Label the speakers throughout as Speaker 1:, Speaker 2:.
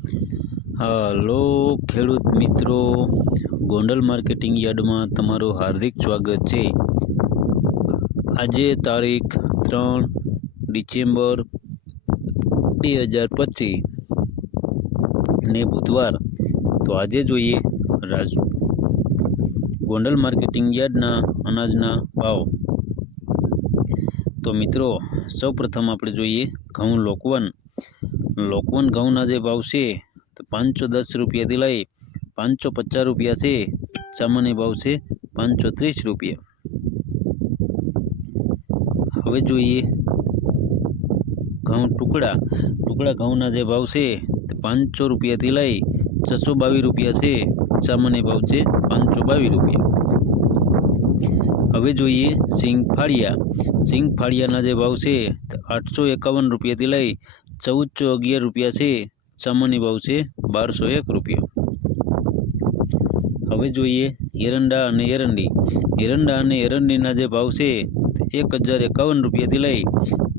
Speaker 1: Hello, ખેડૂત મિત્રો. Gondal marketing યાર્ડમાં તમારું હાર્દિક સ્વાગત છે. આજે તારીખ ત્રણ ડિસેમ્બર બે હજાર પચીસ ને બુધવાર. તો આજે જોઈએ રાજ, ગોંડલ માર્કેટિંગ યાર્ડના અનાજના ભાવ. તો મિત્રો સૌ પ્રથમ આપણે જોઈએ ઘઉં લોકવન. લોકવન ઘઉંના જે ભાવ છે, તો પાંચસો દસ રૂપિયાથી લઈ પાંચસો પચાસ રૂપિયા છે. સામાન્ય ભાવ છે પાંચસો ત્રીસ રૂપિયા. હવે જોઈએ ઘઉં ટુકડા. ટુકડા ઘઉંના જે ભાવ છે, તે પાંચસો રૂપિયાથી લઈ છસો બાવીસ રૂપિયા છે. સામાન્ય ભાવ છે પાંચસો બાવીસ રૂપિયા. હવે જોઈએ સિંગ ફાળિયા સિંગ ફાળિયાના જે ભાવ છે આઠસો એકાવન રૂપિયાથી લઈ ચૌદસો અગિયાર રૂપિયા છે સામાન્ય ભાવ છે, બારસો એક રૂપિયા. હવે જોઈએ એરંડા અને એરંડી. એરંડા અને એરંડીના જે ભાવ છે, એક હજાર એકાવન રૂપિયાથી લઈ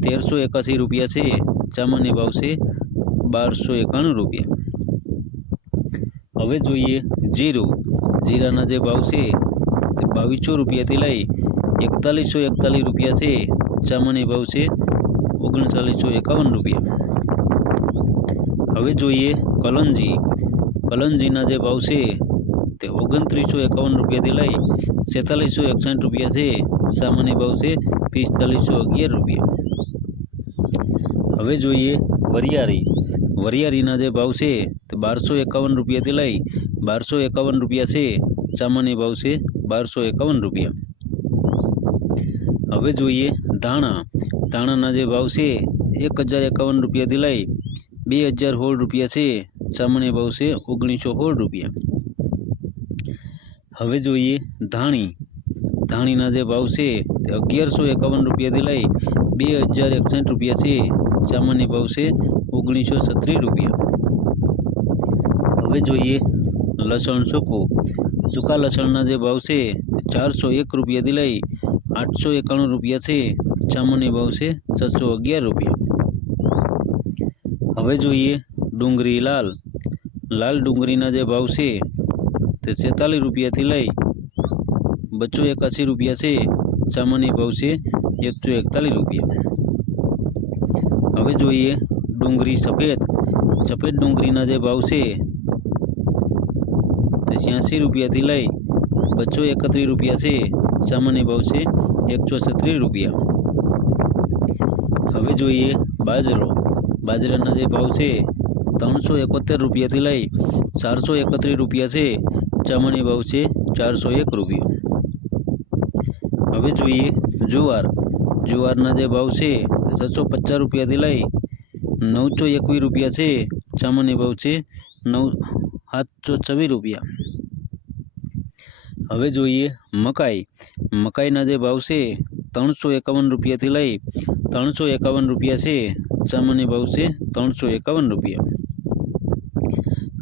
Speaker 1: તેરસો એકાસી રૂપિયા છે સામાન્ય ભાવ છે, બારસો એકાણું રૂપિયા. હવે જોઈએ જીરું. જીરાના જે ભાવ છે, તે બાવીસો રૂપિયાથી લઈ એકતાલીસો એકતાલીસ રૂપિયા છે સામાન્ય ભાવ છે ઓગણચાલીસો એકાવન રૂપિયા. હવે જોઈએ કલંજી કલંજીના જે ભાવ છે તે ઓગણત્રીસો એકાવન રૂપિયાથી લઈ સેતાલીસો એકસઠ રૂપિયા છે. સામાન્ય ભાવ છે પિસ્તાલીસો અગિયાર રૂપિયા. હવે જોઈએ વરિયાળી. વરિયાળીના જે ભાવ છે તે બારસો એકાવન રૂપિયાથી લઈ બારસો એકાવન રૂપિયા છે. સામાન્ય ભાવ છે બારસો એકાવન રૂપિયા. હવે જોઈએ ધાણા. ધાણાના જે ભાવ છે, એક હજાર એકાવન રૂપિયાથી લઈ બે હજાર સોળ રૂપિયા છે. સામાન્ય ભાવ છે ઓગણીસો સોળ રૂપિયા. હવે જોઈએ ધાણી. ધાણીના જે ભાવ છે તે અગિયારસો એકાવન રૂપિયાથી લઈ બે હજાર એકસઠ રૂપિયા છે. સામાન્ય ભાવ છે ઓગણીસો છત્રીસ રૂપિયા. હવે જોઈએ લસણ સૂકું. સૂકા લસણના જે ભાવ છે ચારસો એક રૂપિયાથી લઈ આઠસો એકાણું રૂપિયા છે. સામાન્ય ભાવ છે છસો અગિયાર રૂપિયા. હવે જોઈએ ડુંગળી લાલ. લાલ ડુંગળીના જે ભાવ છે તે છેતાલીસ રૂપિયાથી લઈ બસો એકાસી રૂપિયા છે. સામાન્ય ભાવ છે એકસો એકતાલીસ રૂપિયા. હવે જોઈએ ડુંગળી સફેદ. સફેદ ડુંગળીના જે ભાવ છે તે છ્યાસી રૂપિયાથી લઈ બસો એકત્રીસ રૂપિયા છે. સામાન્ય ભાવ છે એકસો છત્રીસ રૂપિયા. હવે જોઈએ બાજરો. બાજરાના જે ભાવ છે, ત્રણસો એકોતેર રૂપિયાથી લઈ ચારસો એકત્રીસ રૂપિયા છે. ચામડી ભાવ છે ચારસો એક રૂપિયો. હવે જોઈએ જુવાર. જુવારના જે ભાવ છે, છસો પચાસ રૂપિયાથી લઈ નવસો એકવીસ રૂપિયા છે. ચામડી ભાવ છે નવ સાતસો છવ્વીસ રૂપિયા. હવે જોઈએ મકાઈ. મકાઈના જે ભાવ છે ત્રણસો એકાવન રૂપિયાથી લઈ ત્રણસો એકાવન રૂપિયા છે સામાન્ય ભાવ છે ત્રણસો એકાવન રૂપિયા.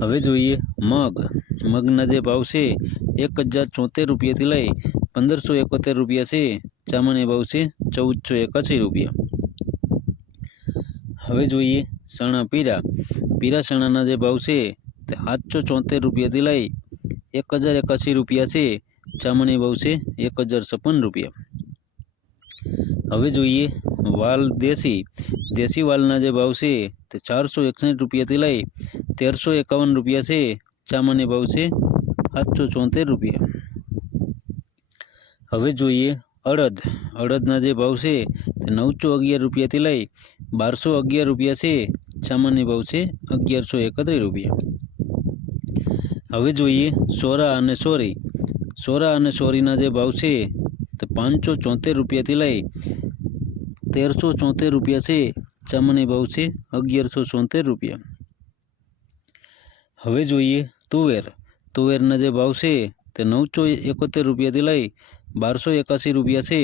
Speaker 1: હવે જોઈએ મગ. મગના જે ભાવ છે એક હજાર ચોતેર રૂપિયાથી લઈ પંદરસો એકોતેર રૂપિયા છે સામાન્ય ભાવ છે ચૌદસો એકાસી રૂપિયા. હવે જોઈએ સણા પીરા. પીરા સણાના જે ભાવ છે તે સાતસો ચોતેર રૂપિયાથી લઈ એક હજાર એકાસી રૂપિયા છે સામાન્ય ભાવ છે એક હજાર છપ્પન રૂપિયા. હવે જોઈએ વાલ દેશી. દેશી વાલના જે ભાવ છે તે ચારસો એકસઠ રૂપિયાથી લઈ તેરસો એકાવન રૂપિયા છે. સામાન્ય ભાવ છે સાતસો ચોતેર રૂપિયા. હવે જોઈએ અડદ. અડદના જે ભાવ છે તે નવસો અગિયાર રૂપિયાથી લઈ બારસો અગિયાર રૂપિયા છે. સામાન્ય ભાવ છે અગિયારસો એકત્રીસ રૂપિયા. હવે જોઈએ સોરા અને સોરી. સોરા અને સોરીના જે ભાવ છે તે પાંચસો ચોતેર રૂપિયાથી લઈ તેરસો ચોતેર રૂપિયા છે. સામાન્ય ભાવ છે અગિયારસો ચોતેર રૂપિયા. હવે જોઈએ તુવેર. તુવેરના જે ભાવ છે તે નવસો એકોતેર રૂપિયાથી લઈ બારસો એકાસી રૂપિયા છે.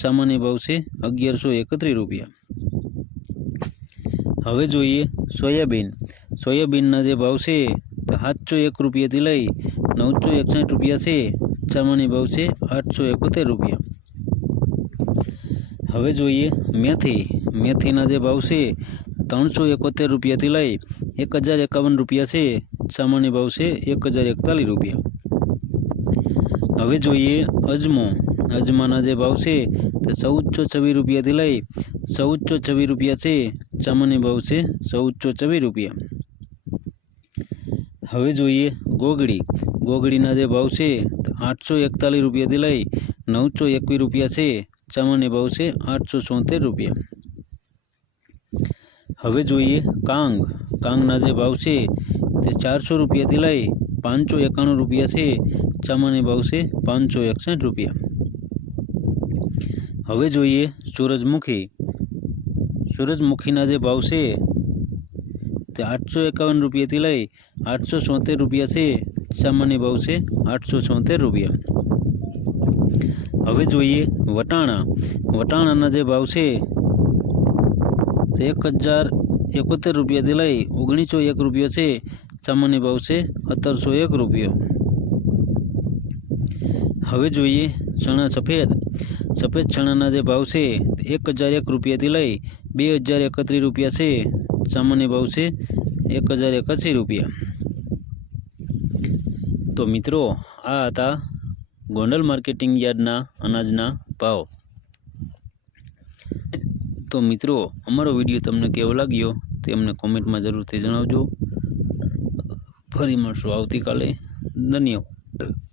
Speaker 1: સામાન્ય ભાવ છે અગિયારસો એકત્રીસ રૂપિયા. હવે જોઈએ સોયાબીન. સોયાબીનના જે ભાવ છે તે સાતસો એક રૂપિયાથી લઈ નવસો એકસઠ રૂપિયા છે. સામાન્ય ભાવ છે આઠસો એકોતેર રૂપિયા. હવે જોઈએ મેથી. મેથીના જે ભાવ છે ત્રણસો એકોતેર રૂપિયાથી લઈ એક હજાર એકાવન રૂપિયા છે. સામાન્ય ભાવ છે એક હજાર એકતાલીસ રૂપિયા. હવે જોઈએ અજમો. અજમાના જે ભાવ છે તે ચૌદસો છવ્વીસ રૂપિયાથી લઈ ચૌદસો છવ્વીસ રૂપિયા છે. સામાન્ય ભાવ છે ચૌદસો છવ્વીસ રૂપિયા. હવે જોઈએ ગોગડી. ગોગડીના જે ભાવ છે આઠસો એકતાલીસ રૂપિયાથી લઈ નવસો એકવીસ રૂપિયા છે. સામાન્ય ભાવ છે આઠસો સોતેર રૂપિયા. હવે જોઈએ કાંગ. કાંગના જે ભાવ છે, તે ચારસો રૂપિયાથી લઈ પાંચસો એકાણું રૂપિયા છે. સામાન્ય ભાવ છે પાંચસો એકસઠ રૂપિયા. હવે જોઈએ સૂરજમુખી. સૂરજમુખીના જે ભાવ છે, તે આઠસો એકાવન રૂપિયાથી લઈ આઠસો સોતેર રૂપિયા છે. સામાન્ય ભાવ છે આઠસો સોતેર રૂપિયા. હવે જોઈએ વટાણા. વટાણાના જે ભાવ છે તે એક હજાર એકોતેર રૂપિયાથી લઈ ઓગણીસો એક રૂપિયો છે. સામાન્ય ભાવ છે સત્તરસો એક રૂપિયો. હવે જોઈએ ચણા સફેદ. સફેદ ચણાના જે ભાવ છે તે એક હજાર એક રૂપિયાથી લઈ બે હજાર એકત્રીસ રૂપિયા છે. સામાન્ય ભાવ છે એક હજાર એકાસી રૂપિયા. તો મિત્રો, આ હતા ગોંડલ માર્કેટિંગ યાર્ડના અનાજના ભાવ. તો મિત્રો, અમારો વીડિયો તમને કેવો લાગ્યો તે અમને કોમેન્ટમાં જરૂરથી જણાવજો. ફરી મળશું આવતીકાલે. ધન્યવાદ.